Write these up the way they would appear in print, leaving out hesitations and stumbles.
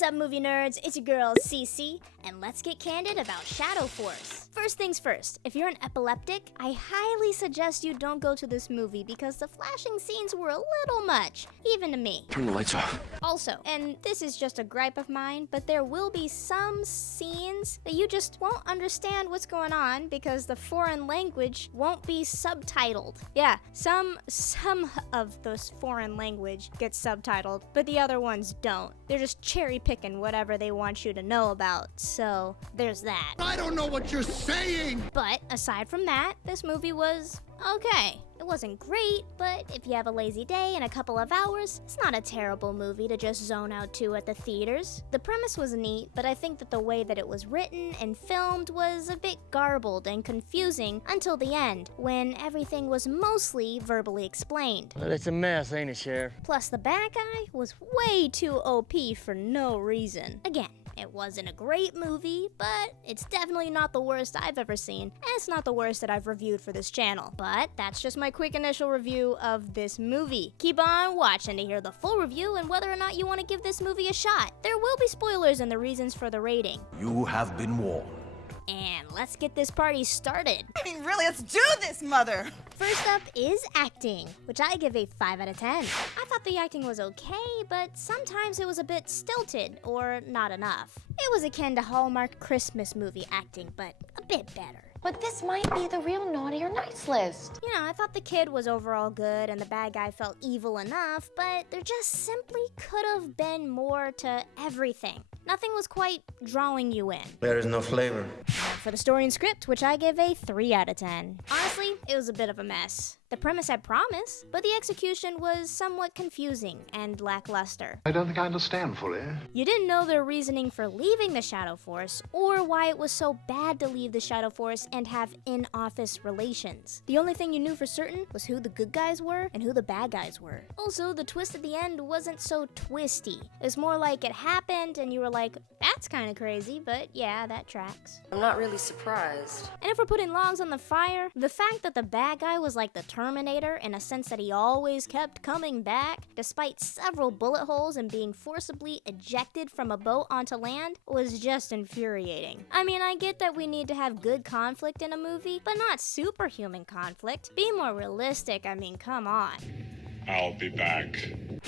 What's up, movie nerds? It's your girl, Cece, and let's get candid about Shadow Force. First things first, if you're an epileptic, I highly suggest you don't go to this movie because the flashing scenes were a little much, even to me. Turn the lights off. Also, and this is just a gripe of mine, but there will be some scenes that you just won't understand what's going on because the foreign language won't be subtitled. Yeah, some of those foreign language gets subtitled, but the other ones don't. They're just cherry picking whatever they want you to know about, so there's that. I don't know what you're saying! But aside from that, this movie was okay. It wasn't great, but if you have a lazy day and a couple of hours, it's not a terrible movie to just zone out to at the theaters. The premise was neat, but I think that the way that it was written and filmed was a bit garbled and confusing until the end, when everything was mostly verbally explained. Well, it's a mess, ain't it, Sheriff? Plus, the bad guy was way too OP for no reason. Again, it wasn't a great movie, but it's definitely not the worst I've ever seen, and it's not the worst that I've reviewed for this channel. But that's just my quick initial review of this movie. Keep on watching to hear the full review and whether or not you want to give this movie a shot. There will be spoilers and the reasons for the rating. You have been warned. And let's get this party started. I mean, really, let's do this, mother! First up is acting, which I give a 5 out of 10. I thought the acting was okay, but sometimes it was a bit stilted or not enough. It was akin to Hallmark Christmas movie acting, but a bit better. But this might be the real naughty or nice list. You know, I thought the kid was overall good and the bad guy felt evil enough, but there just simply could have been more to everything. Nothing was quite drawing you in. There is no flavor. For the story and script, which I give a 3 out of 10. Honestly, it was a bit of a mess. The premise had promise, but the execution was somewhat confusing and lackluster. I don't think I understand fully. You didn't know their reasoning for leaving the Shadow Force, or why it was so bad to leave the Shadow Force and have in-office relations. The only thing you knew for certain was who the good guys were and who the bad guys were. Also, the twist at the end wasn't so twisty. It was more like it happened and you were like, that's kind of crazy, but yeah, that tracks. I'm not really surprised. And if we're putting logs on the fire, the fact that the bad guy was like the Terminator in a sense that he always kept coming back, despite several bullet holes and being forcibly ejected from a boat onto land, was just infuriating. I mean, I get that we need to have good conflict in a movie, but not superhuman conflict. Be more realistic, I mean, come on. I'll be back.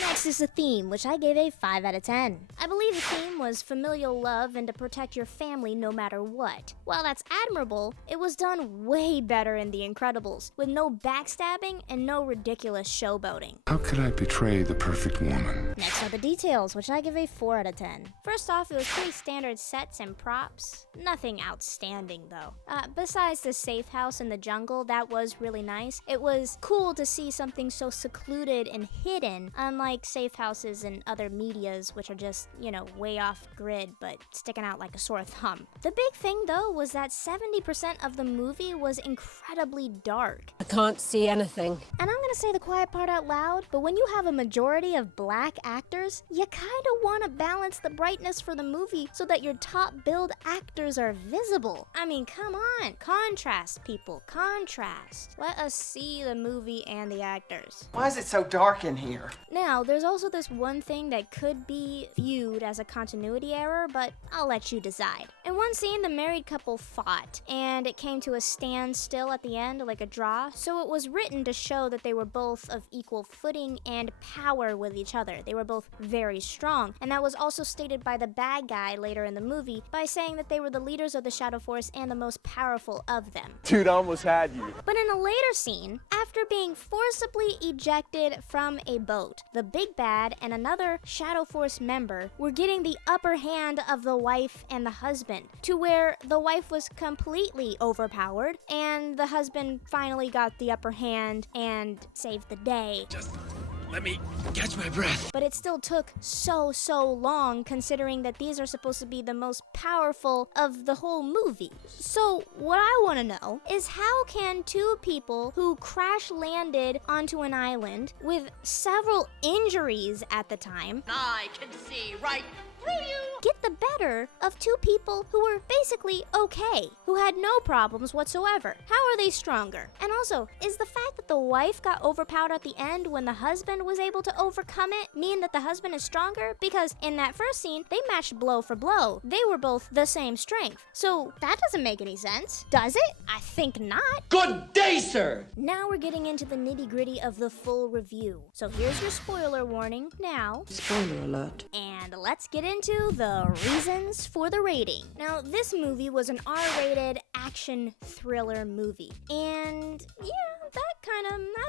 Next is the theme, which I gave a 5 out of 10. I believe the theme was familial love and to protect your family no matter what. While that's admirable, it was done way better in The Incredibles, with no backstabbing and no ridiculous showboating. How could I betray the perfect woman? Next are the details, which I give a 4 out of 10. First off, it was pretty standard sets and props. Nothing outstanding, though. Besides the safe house in the jungle, that was really nice. It was cool to see something so secluded and hidden, unlike safe houses in other medias, which are just, you know, way off grid, but sticking out like a sore thumb. The big thing, though, was that 70% of the movie was incredibly dark. I can't see anything. And I'm gonna say the quiet part out loud, but when you have a majority of black actors, you kinda wanna balance the brightness for the movie so that your top billed actors are visible. I mean, come on. Contrast, people. Contrast. Let us see the movie and the actors. Why is it so dark in here? Now, there's also this one thing that could be viewed as a continuity error, but I'll let you decide. In one scene, the married couple fought, and it came to a standstill at the end, like a draw, so it was written to show that they were both of equal footing and power with each other. They were both very strong, and that was also stated by the bad guy later in the movie by saying that they were the leaders of the Shadow Force and the most powerful of them. Dude, I almost had you. But in a later scene, after being forcibly ejected from a boat, the big bad and another Shadow Force member were getting the upper hand of the wife and the husband, to where the wife was completely overpowered and the husband finally got the upper hand and saved the day. Just let me catch my breath. But it still took so long, considering that these are supposed to be the most powerful of the whole movie. So what I want to know is, how can two people who crash landed onto an island with several injuries at the time I can see right through you. get the better of two people who were basically okay, who had no problems whatsoever? How are they stronger? And also, is the fact that the wife got overpowered at the end when the husband and was able to overcome it, mean that the husband is stronger? Because in that first scene, they matched blow for blow. They were both the same strength. So that doesn't make any sense, does it? I think not. Good day, sir! Now we're getting into the nitty-gritty of the full review. So here's your spoiler warning now. Spoiler alert. And let's get into the reasons for the rating. Now, this movie was an R-rated action thriller movie. And yeah, that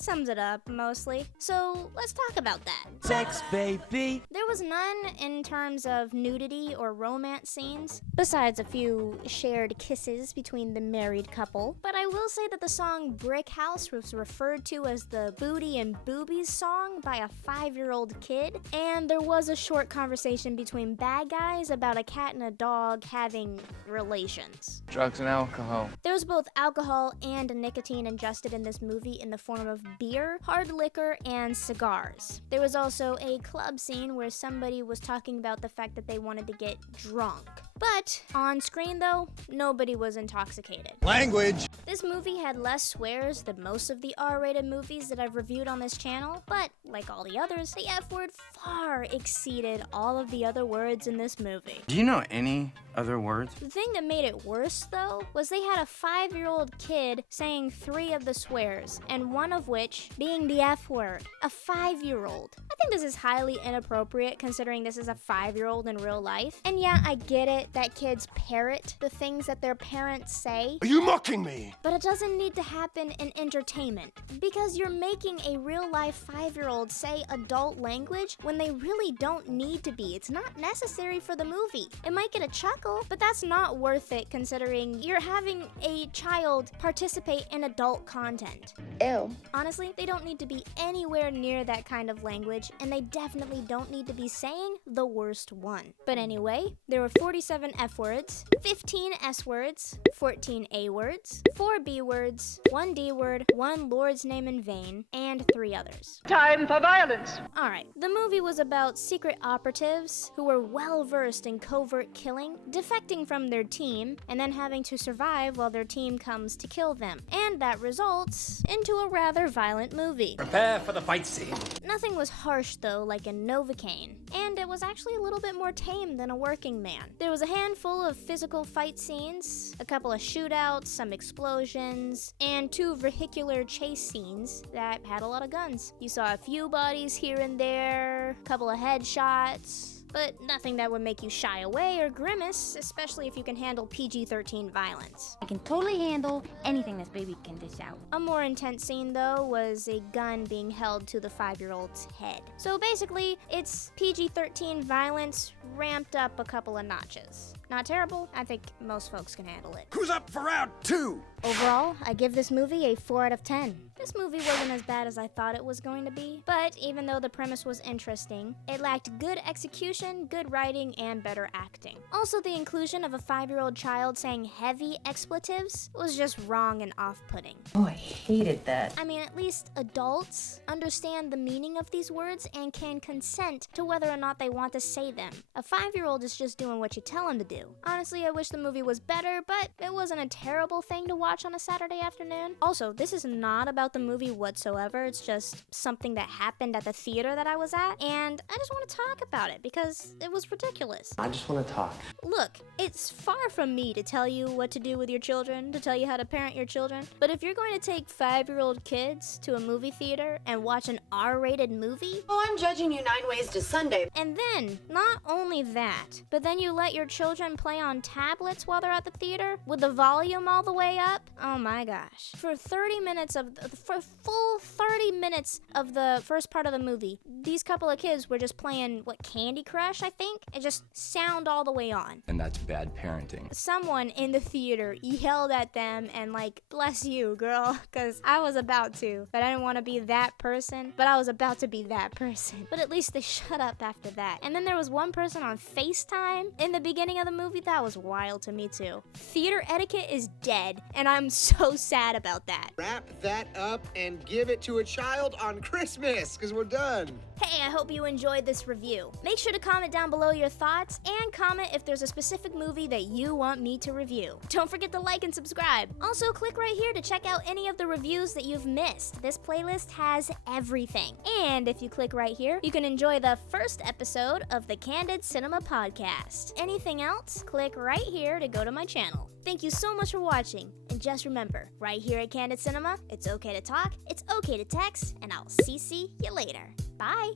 sums it up mostly. So let's talk about that. Sex, baby! There was none in terms of nudity or romance scenes, besides a few shared kisses between the married couple. But I will say that the song Brick House was referred to as the Booty and Boobies song by a 5-year-old kid, and there was a short conversation between bad guys about a cat and a dog having relations. Drugs and alcohol. There was both alcohol and nicotine ingested in this movie in the form of beer, hard liquor, and cigars. There was also a club scene where somebody was talking about the fact that they wanted to get drunk. But on screen though, nobody was intoxicated. Language! This movie had less swears than most of the R-rated movies that I've reviewed on this channel, but like all the others, the F word far exceeded all of the other words in this movie. Do you know any other words? The thing that made it worse, though, was they had a 5-year-old kid saying 3 of the swears, and one of which being the F word. A 5-year-old. I think this is highly inappropriate considering this is a 5-year-old in real life. And yeah, I get it that kids parrot the things that their parents say. Are you mocking me? But it doesn't need to happen in entertainment, because you're making a real-life 5-year-old say adult language when they really don't need to be. It's not necessary for the movie. It might get a chuckle, but that's not worth it considering you're having a child participate in adult content. Ew. Honestly, they don't need to be anywhere near that kind of language, and they definitely don't need to be saying the worst one. But anyway, there were 47 F words, 15 S words, 14 A words, 4 B words, 1 D word, 1 Lord's name in vain, and 3 others. Time for violence. Alright, the movie was about secret operatives who were well versed in covert killing, defecting from their team, and then having to survive while their team comes to kill them. And that results into a rather violent movie. Prepare for the fight scene. Nothing was harsh though, like in Novocaine, and it was actually a little bit more tame than A Working Man. There was a handful of physical fight scenes, a couple of shootouts, some explosions, and 2 vehicular chase scenes that had a lot of guns. You saw a few bodies here and there, a couple of headshots, but nothing that would make you shy away or grimace, especially if you can handle PG-13 violence. I can totally handle anything this baby can dish out. A more intense scene, though, was a gun being held to the 5-year-old's head. So basically, it's PG-13 violence ramped up a couple of notches. Not terrible. I think most folks can handle it. Who's up for round 2? Overall, I give this movie a 4 out of 10. This movie wasn't as bad as I thought it was going to be, but even though the premise was interesting, it lacked good execution, good writing, and better acting. Also, the inclusion of a 5-year-old child saying heavy expletives was just wrong and off-putting. Oh, I hated that. I mean, at least adults understand the meaning of these words and can consent to whether or not they want to say them. A 5-year-old is just doing what you tell him to do. Honestly, I wish the movie was better, but it wasn't a terrible thing to watch on a Saturday afternoon. Also, this is not about the movie whatsoever. It's just something that happened at the theater that I was at, and I just want to talk about it because it was ridiculous. I just want to talk. Look, it's far from me to tell you what to do with your children, to tell you how to parent your children, but if you're going to take 5-year-old kids to a movie theater and watch an R-rated movie, Oh, I'm judging you 9 ways to Sunday. and then, not only that, but then you let your children play on tablets while they're at the theater with the volume all the way up, oh my gosh. For 30 minutes of, for a full 30 minutes of the first part of the movie, these couple of kids were just playing, Candy Crush, I think? It just sound all the way on. And that's bad parenting. Someone in the theater yelled at them and bless you, girl, because I was about to, but I didn't want to be that person, but I was about to be that person. But at least they shut up after that. And then there was one person on FaceTime in the beginning of the movie. That was wild to me too. Theater etiquette is dead, and I'm so sad about that. Wrap that up and give it to a child belt on Christmas, because we're done. Hey, I hope you enjoyed this review. Make sure to comment down below your thoughts and comment if there's a specific movie that you want me to review. Don't forget to like and subscribe. Also, click right here to check out any of the reviews that you've missed. This playlist has everything. And if you click right here, you can enjoy the first episode of the Candid Cinema Podcast. Anything else? Click right here to go to my channel. Thank you so much for watching, and just remember, right here at Candid Cinema, it's okay to talk, it's okay to text, and I'll CC you later. Bye!